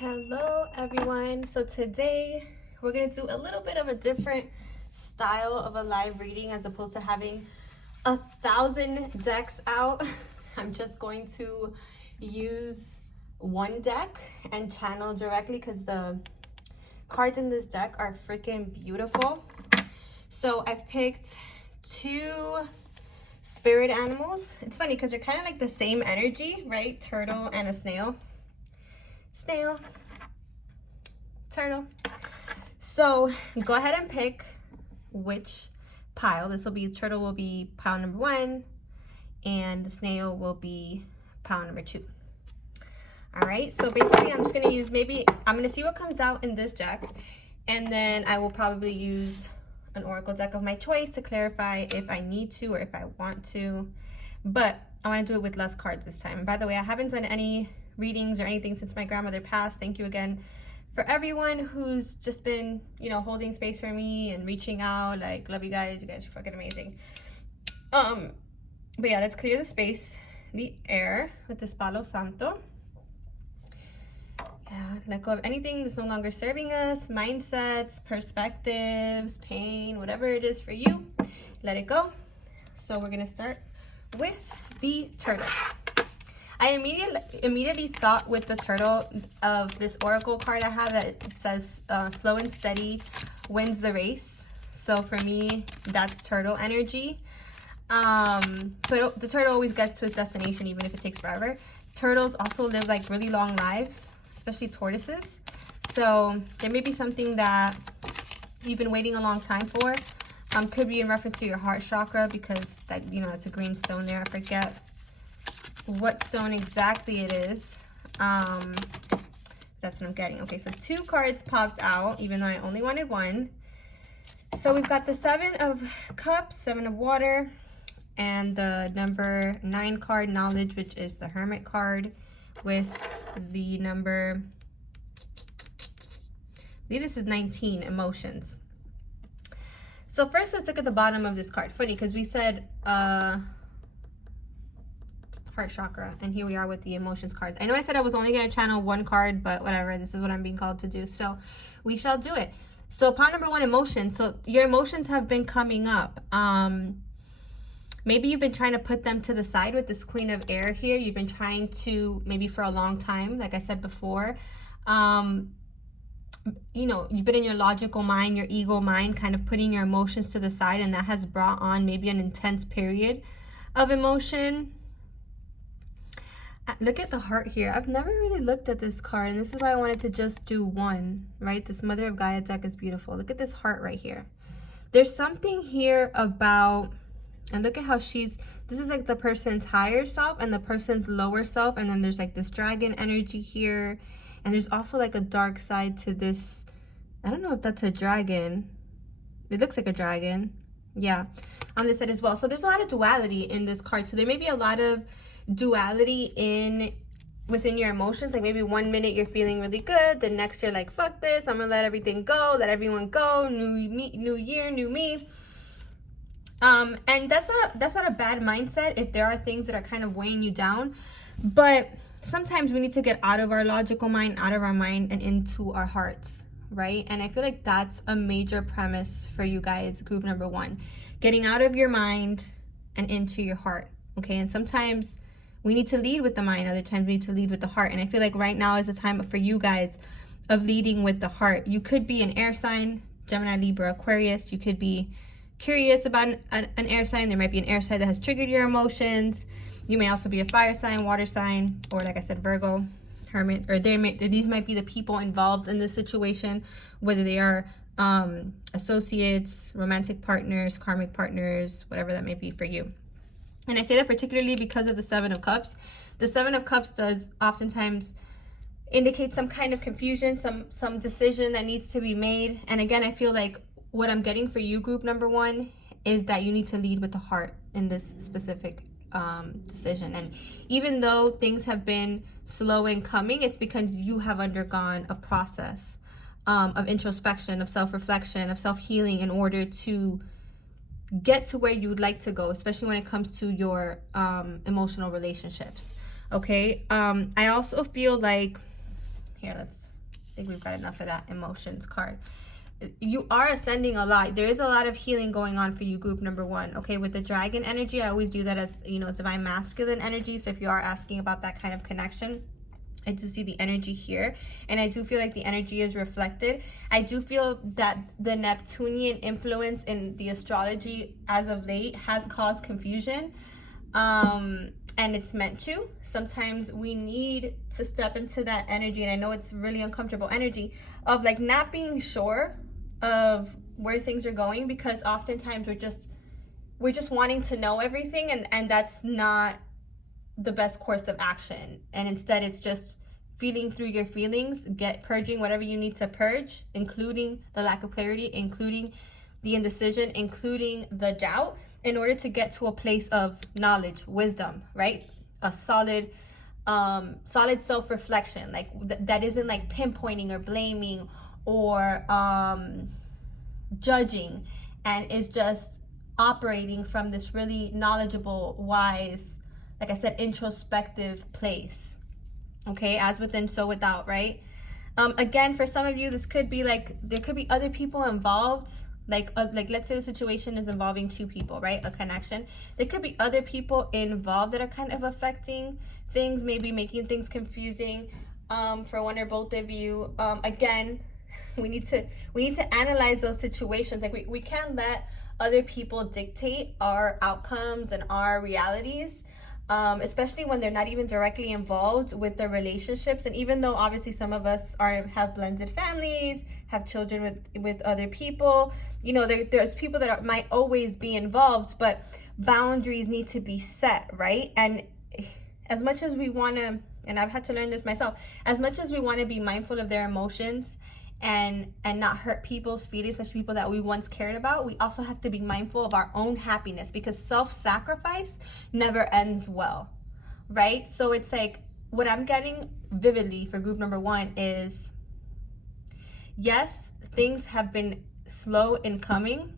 Hello everyone. So today we're going to do a little bit of a different style of a live reading as opposed to having 1,000 decks out. I'm just going to use one deck and channel directly because the cards in this deck are freaking beautiful. So I've picked two spirit animals. It's funny because they're kind of like the same energy, right? Turtle and a snail. Snail, turtle. So go ahead and pick which pile. This will be, turtle will be pile number 1 and the snail will be pile number 2. All right, so basically I'm just gonna use, I'm gonna see what comes out in this deck, and then I will probably use an oracle deck of my choice to clarify if I need to or if I want to, but I want to do it with less cards this time. And by the way, I haven't done any readings or anything since my grandmother passed. Thank you again for everyone who's just been, you know, holding space for me and reaching out. Like, love you guys. You guys are fucking amazing. But yeah, let's clear the space, the air with this Palo Santo. Yeah, let go of anything that's no longer serving us, mindsets, perspectives, pain, whatever it is for you, let it go. So we're gonna start with the turtle. I immediately thought with the turtle of this oracle card I have that it says slow and steady wins the race. So for me, that's turtle energy. So the turtle always gets to its destination even if it takes forever. Turtles also live like really long lives, especially tortoises. So there may be something that you've been waiting a long time for. Could be in reference to your heart chakra because that, you know, it's a green stone there. I forget what stone exactly it is. That's what I'm getting. Okay, so 2 cards popped out, even though I only wanted 1. So we've got the 7 of Cups, 7 of Water, and the number 9 card, Knowledge, which is the Hermit card, with the number, I believe this is 19, Emotions. So first, let's look at the bottom of this card. Funny, because we said heart chakra, and here we are with the emotions cards. I know I said I was only going to channel 1 card, but whatever, this is what I'm being called to do, so we shall do it. So pile number 1, emotions. So your emotions have been coming up. Maybe you've been trying to put them to the side with this Queen of Air here. You've been trying to, maybe for a long time, like I said before, you know, you've been in your logical mind, your ego mind, kind of putting your emotions to the side, and that has brought on maybe an intense period of emotion. Look at the heart here. I've never really looked at this card, and this is why I wanted to just do 1, right? This Mother of Gaia deck is beautiful. Look at this heart right here. There's something here about, and look at how this is like the person's higher self and the person's lower self, and then there's like this dragon energy here, and there's also like a dark side to this. I don't know if that's a dragon. It looks like a dragon. Yeah, on this side as well. So there's a lot of duality in this card. So there may be a lot of duality within your emotions. Like maybe 1 minute you're feeling really good, the next you're like, fuck this, I'm gonna let everything go, let everyone go, new year, new me. And that's not a bad mindset if there are things that are kind of weighing you down, but sometimes we need to get out of our logical mind, out of our mind, and into our hearts, right? And I feel like that's a major premise for you guys, group number 1, getting out of your mind and into your heart. Okay, and sometimes we need to lead with the mind, other times we need to lead with the heart. And I feel like right now is the time for you guys of leading with the heart. You could be an air sign, Gemini, Libra, Aquarius. You could be curious about an air sign. There might be an air sign that has triggered your emotions. You may also be a fire sign, water sign, or like I said, Virgo, Hermit, or these might be the people involved in this situation, whether they are associates, romantic partners, karmic partners, whatever that may be for you. And I say that particularly because of the 7 of Cups. The 7 of Cups does oftentimes indicate some kind of confusion, some decision that needs to be made. And again, I feel like what I'm getting for you, group number 1, is that you need to lead with the heart in this specific decision. And even though things have been slow in coming, it's because you have undergone a process of introspection, of self-reflection, of self-healing in order to get to where you would like to go, especially when it comes to your emotional relationships. Okay, I also feel like Here, I think we've got enough of that emotions card. You are ascending a lot. There is a lot of healing going on for you, group number 1. Okay, with the dragon energy, I always do that as, you know, divine masculine energy. So if you are asking about that kind of connection, I do see the energy here, and I do feel like the energy is reflected. I do feel that the Neptunian influence in the astrology as of late has caused confusion, and it's meant to. Sometimes we need to step into that energy, and I know it's really uncomfortable energy of like not being sure of where things are going, because oftentimes we're just wanting to know everything, and that's not the best course of action. And instead it's just feeling through your feelings, purging whatever you need to purge, including the lack of clarity, including the indecision, including the doubt, in order to get to a place of knowledge, wisdom, right? A solid self-reflection, like that isn't like pinpointing or blaming or judging, and is just operating from this really knowledgeable, wise, like I said, introspective place. Okay, as within, so without, right? Again, for some of you, this could be like, there could be other people involved. Like let's say the situation is involving 2 people, right? A connection. There could be other people involved that are kind of affecting things, maybe making things confusing for one or both of you. Again, we need to analyze those situations. Like we can't let other people dictate our outcomes and our realities. Especially when they're not even directly involved with the relationships. And even though obviously some of us have blended families, have children with other people, you know, there's people that might always be involved, but boundaries need to be set, right? And as much as we want to, and I've had to learn this myself, as much as we want to be mindful of their emotions and not hurt people's feelings, especially people that we once cared about, we also have to be mindful of our own happiness, because self-sacrifice never ends well, right? So it's like, what I'm getting vividly for group number 1 is, yes, things have been slow in coming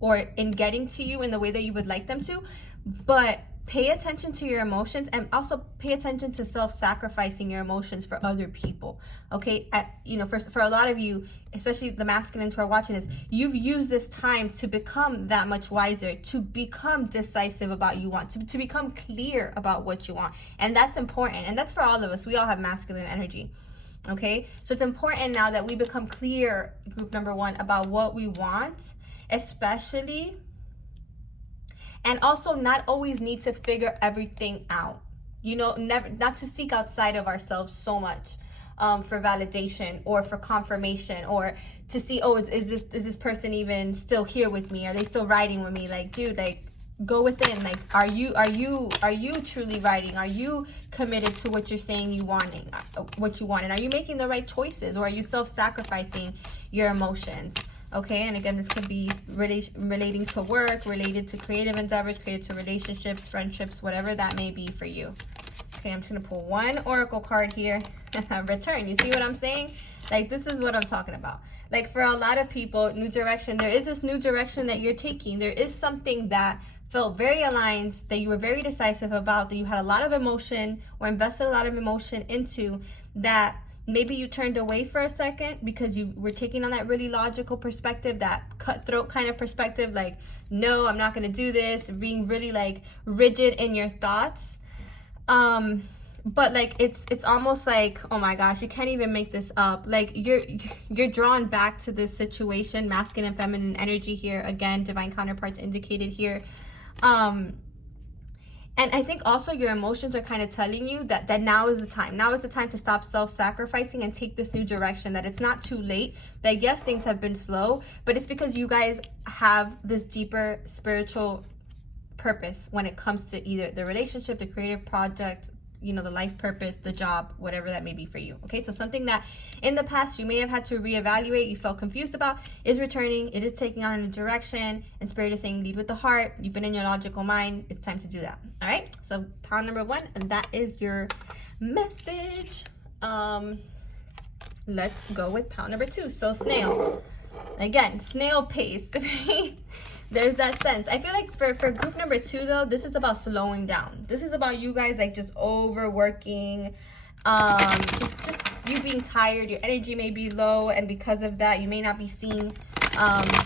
or in getting to you in the way that you would like them to, but pay attention to your emotions, and also pay attention to self-sacrificing your emotions for other people. Okay, you know, for a lot of you, especially the masculines who are watching this, you've used this time to become that much wiser, to become decisive about what you want, to become clear about what you want. And that's important, and that's for all of us. We all have masculine energy. Okay, so it's important now that we become clear, group number 1, about what we want, especially, and also not always need to figure everything out. You know, not to seek outside of ourselves so much for validation or for confirmation, or to see, oh, is this person even still here with me? Are they still riding with me? Like, dude, like, go within. Like, are you truly riding? Are you committed to what you're saying you want, and are you making the right choices, or are you self-sacrificing your emotions? Okay, and again, this could be relating to work, related to creative endeavors, related to relationships, friendships, whatever that may be for you. Okay, I'm just going to pull 1 oracle card here. Return. You see what I'm saying? Like, this is what I'm talking about. Like, for a lot of people, new direction. There is this new direction that you're taking. There is something that felt very aligned, that you were very decisive about, that you had a lot of emotion or invested a lot of emotion into, that maybe you turned away for a second because you were taking on that really logical perspective, that cutthroat kind of perspective, like, no, I'm not going to do this, being really like rigid in your thoughts. But like, it's almost like, oh my gosh, you can't even make this up. Like, you're drawn back to this situation, masculine and feminine energy here. Again, divine counterparts indicated here. And I think also your emotions are kind of telling you that now is the time. Now is the time to stop self-sacrificing and take this new direction, that it's not too late. That yes, things have been slow, but it's because you guys have this deeper spiritual purpose when it comes to either the relationship, the creative project, you know, the life purpose, the job, whatever that may be for you. Okay, so something that in the past you may have had to reevaluate, you felt confused about, is returning. It is taking on a new direction, and Spirit is saying lead with the heart. You've been in your logical mind. It's time to do that. All right, so pound number 1, and that is your message. Let's go with pound number 2. So snail. Again, snail pace. There's that sense. I feel like for group number 2, though, this is about slowing down. This is about you guys like just overworking Just you being tired, your energy may be low, and because of that, you may not be seeing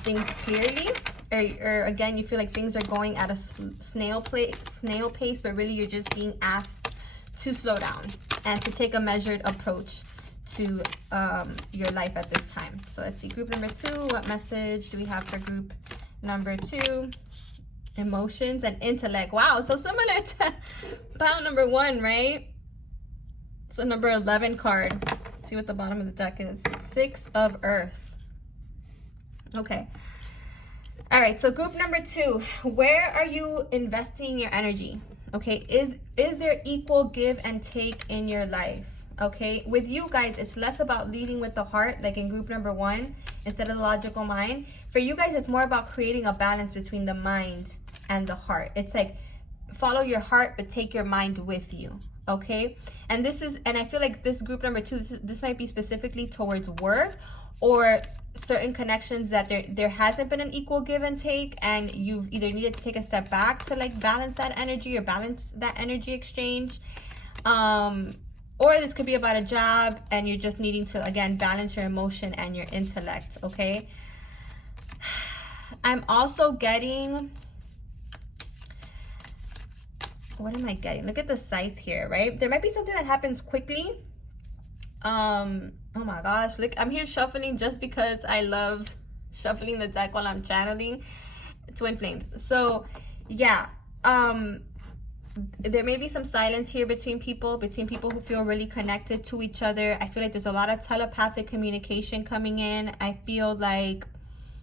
things clearly. Or again, you feel like things are going at a snail pace, but really you're just being asked to slow down and to take a measured approach to your life at this time. So let's see, group number 2, what message do we have for group number 2? Emotions and intellect. Wow, so similar to pile number 1, right? So number 11 card. Let's see what the bottom of the deck is. 6 of Earth. Okay. All right, so group number 2, where are you investing your energy? Okay, is there equal give and take in your life? Okay, with you guys, it's less about leading with the heart, like in group number 1, instead of the logical mind. For you guys, it's more about creating a balance between the mind and the heart. It's like follow your heart, but take your mind with you. Okay, and I feel like this group number 2, this might be specifically towards work or certain connections that there hasn't been an equal give and take, and you've either needed to take a step back to like balance that energy or balance that energy exchange. Or this could be about a job and you're just needing to, again, balance your emotion and your intellect, okay? I'm also getting, what am I getting? Look at the scythe here, right? There might be something that happens quickly. Oh my gosh, look, I'm here shuffling just because I love shuffling the deck while I'm channeling Twin Flames. So yeah, there may be some silence here between people who feel really connected to each other. I feel like there's a lot of telepathic communication coming in. I feel like,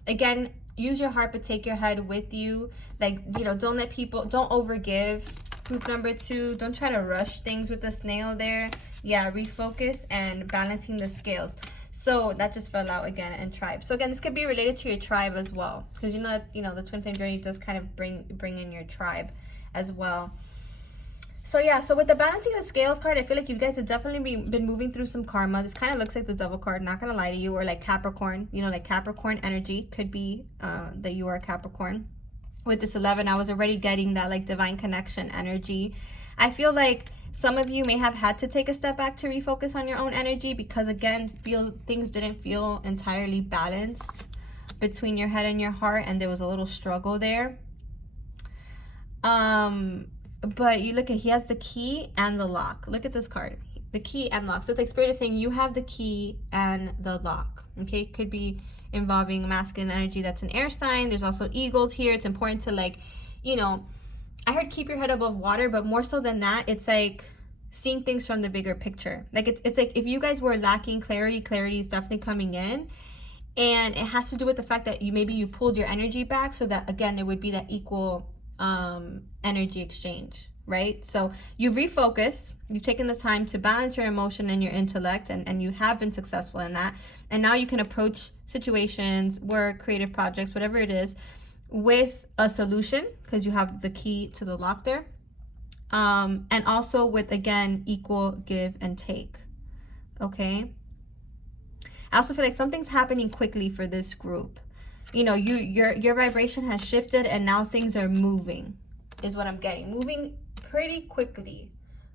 again, use your heart but take your head with you. Like, you know, don't overgive. Group number 2, don't try to rush things with the snail there. Yeah, refocus and balancing the scales. So that just fell out again in tribe. So again, this could be related to your tribe as well, because you know the twin flame journey does kind of bring in your tribe as well. So yeah, so with the balancing the scales card, I feel like you guys have definitely been moving through some karma. This kind of looks like the Devil card, not gonna lie to you, or like Capricorn, you know, like Capricorn energy could be that you are a Capricorn. With this 11, I was already getting that like divine connection energy. I feel like some of you may have had to take a step back to refocus on your own energy because, again, things didn't feel entirely balanced between your head and your heart, and there was a little struggle there. But you look at, he has the key and the lock. Look at this card, the key and lock. So it's like Spirit is saying you have the key and the lock. Okay, could be involving masculine energy that's an air sign. There's also eagles here. It's important to, like, you know, I heard keep your head above water, but more so than that, it's like seeing things from the bigger picture. Like it's like if you guys were lacking clarity is definitely coming in, and it has to do with the fact that maybe you pulled your energy back so that, again, there would be that equal energy exchange, right? So you've refocused, you've taken the time to balance your emotion and your intellect, and you have been successful in that. And now you can approach situations, work, creative projects, whatever it is, with a solution because you have the key to the lock there. And also with, again, equal give and take. Okay. I also feel like something's happening quickly for this group. You know, your vibration has shifted and now things are moving, is what I'm getting. Moving pretty quickly.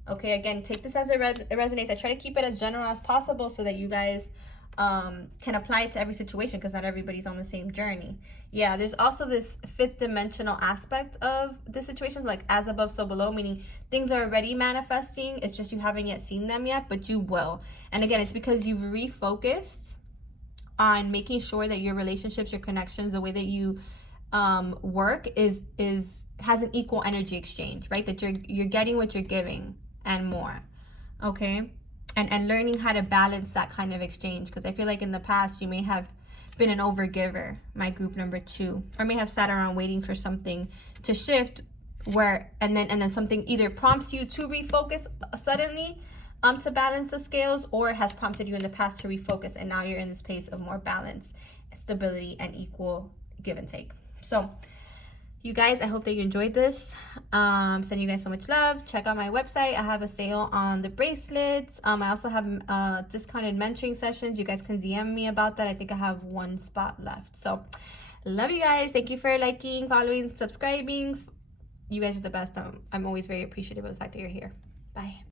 Okay, again, take this as it resonates. I try to keep it as general as possible so that you guys can apply it to every situation, because not everybody's on the same journey. Yeah, there's also this 5th dimensional aspect of the situation, like as above, so below, meaning things are already manifesting. It's just you haven't yet seen them yet, but you will. And again, it's because you've refocused on making sure that your relationships, your connections, the way that you work has an equal energy exchange, right? That you're getting what you're giving and more. Okay. And learning how to balance that kind of exchange, because I feel like in the past you may have been an overgiver, my group number 2, or may have sat around waiting for something to shift, and then something either prompts you to refocus suddenly to balance the scales, or has prompted you in the past to refocus, and now you're in this space of more balance, stability, and equal give and take. So you guys, I hope that you enjoyed this. Sending you guys so much love. Check out my website. I have a sale on the bracelets. I also have discounted mentoring sessions. You guys can DM me about that. I think I have 1 spot left. So love you guys. Thank you for liking, following, subscribing. You guys are the best. I'm always very appreciative of the fact that you're here. Bye.